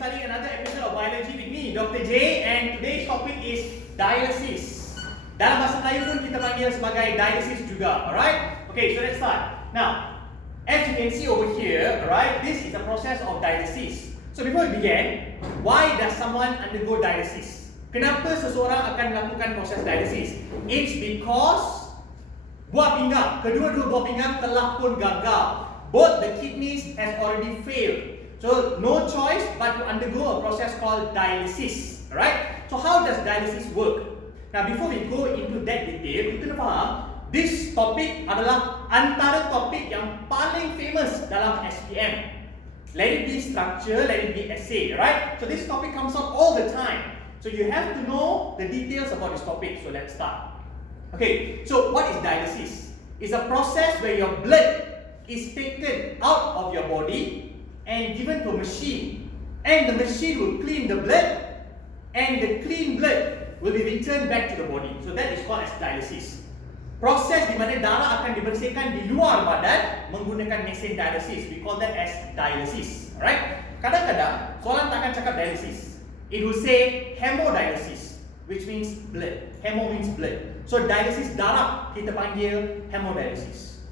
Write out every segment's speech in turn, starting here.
studying another episode of biology with me, Dr.Jay, and today's topic is dialysis. Dalam bahasa Melayu pun kita panggil sebagai dialysis juga, alright? Okay, so let's start. Now, as you can see over here, alright, this is a process of dialysis. So before we begin, why does someone undergo dialysis? Kenapa seseorang akan melakukan proses dialysis? It's because buah pinggang, kedua-dua buah pinggang telah pun gagal. Both the kidneys has already failed. So no choice but to undergo a process called dialysis. Alright? So how does dialysis work? Now before we go into that detail, kita kena faham this topic adalah antara topik yang paling famous dalam SPM. Let it be structure, let it be essay, right? So this topic comes up all the time. So you have to know the details about this topic. So let's start. Okay, so what is dialysis? It's a process where your blood is taken out of your body and given to a machine, and the machine will clean the blood, and the clean blood will be returned back to the body. So that is called as dialysis. Proses di mana darah akan dibersihkan di luar badan menggunakan mesin dialysis. We call that as dialysis. Alright? Kadang-kadang soalan tak akan cakap dialysis. It will say hemodialysis, which means blood. Hemo means blood. So dialysis darah kita panggil hemodialysis.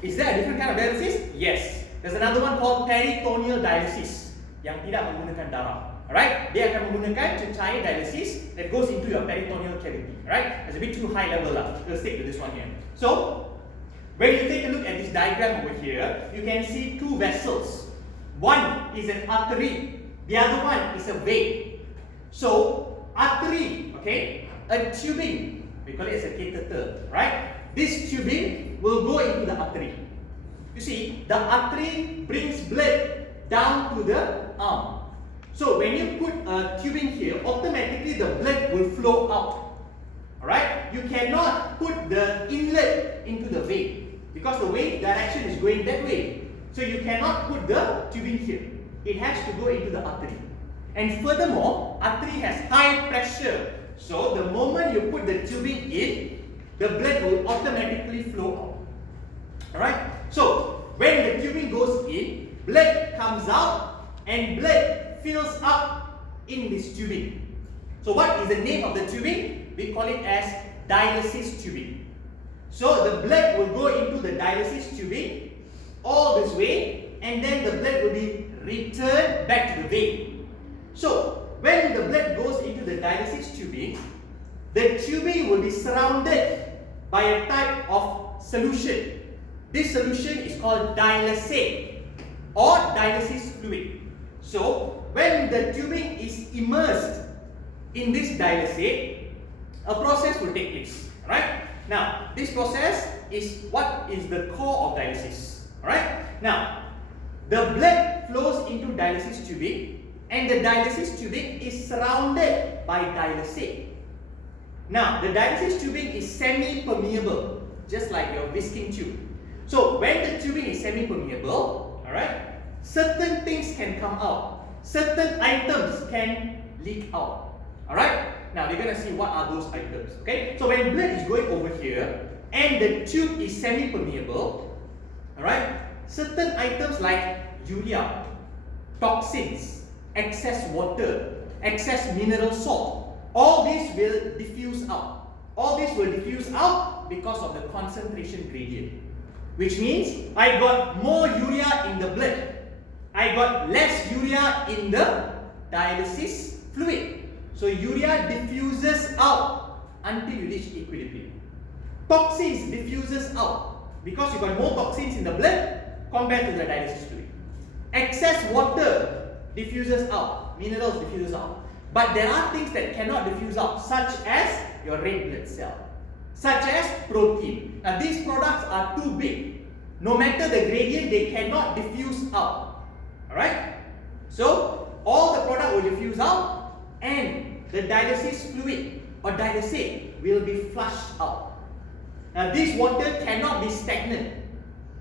Is there a different kind of dialysis? Yes. There's another one called peritoneal dialysis yang tidak menggunakan darah. Alright? Dia akan menggunakan cecair dialysis that goes into your peritoneal cavity. Right? It's a bit too high level lah. We'll stick to this one here. So, when you take a look at this diagram over here, you can see two vessels. One is an artery. The other one is a vein. So, artery, okay, a tubing. We call it as a catheter. Right? This tubing will go into the artery. You see, the artery brings blood down to the arm. So when you put a tubing here, automatically the blood will flow out. Alright? You cannot put the inlet into the vein because the vein direction is going that way. So you cannot put the tubing here. It has to go into the artery. And furthermore, artery has high pressure. So the moment you put the tubing in, the blood will automatically flow out. Alright? So, when the tubing goes in, blood comes out and blood fills up in this tubing. So, what is the name of the tubing? We call it as dialysis tubing. So, the blood will go into the dialysis tubing all this way, and then the blood will be returned back to the vein. So, when the blood goes into the dialysis tubing, the tubing will be surrounded by a type of solution. This solution is called dialysate or dialysis fluid. So, when the tubing is immersed in this dialysate, a process will take place. Right? Now, this process is what is the core of dialysis. Right? Now, the blood flows into dialysis tubing, and the dialysis tubing is surrounded by dialysate. Now, the dialysis tubing is semi-permeable, just like your whisking tube. So, when the tubing is semi-permeable, alright, certain things can come out. Certain items can leak out. Alright? Now, we're going to see what are those items. Okay? So, when blood is going over here, and the tube is semi-permeable, alright, certain items like urea, toxins, excess water, excess mineral salt, all these will diffuse out. All these will diffuse out because of the concentration gradient. Which means I got more urea in the blood. I got less urea in the dialysis fluid. So urea diffuses out until you reach equilibrium. Toxins diffuses out because you got more toxins in the blood compared to the dialysis fluid. Excess water diffuses out. Minerals diffuses out. But there are things that cannot diffuse out, such as your red blood cell, such as protein. Now these products are too big. No matter the gradient, they cannot diffuse out. Alright? So, all the product will diffuse out and the dialysis fluid or dialysate will be flushed out. Now this water cannot be stagnant.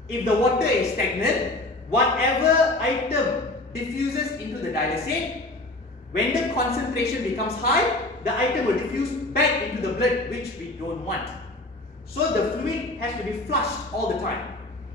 If the water is stagnant, whatever item diffuses into the dialysate, when the concentration becomes high, the item will diffuse back into the blood, which we don't want. So the fluid has to be flushed all the time.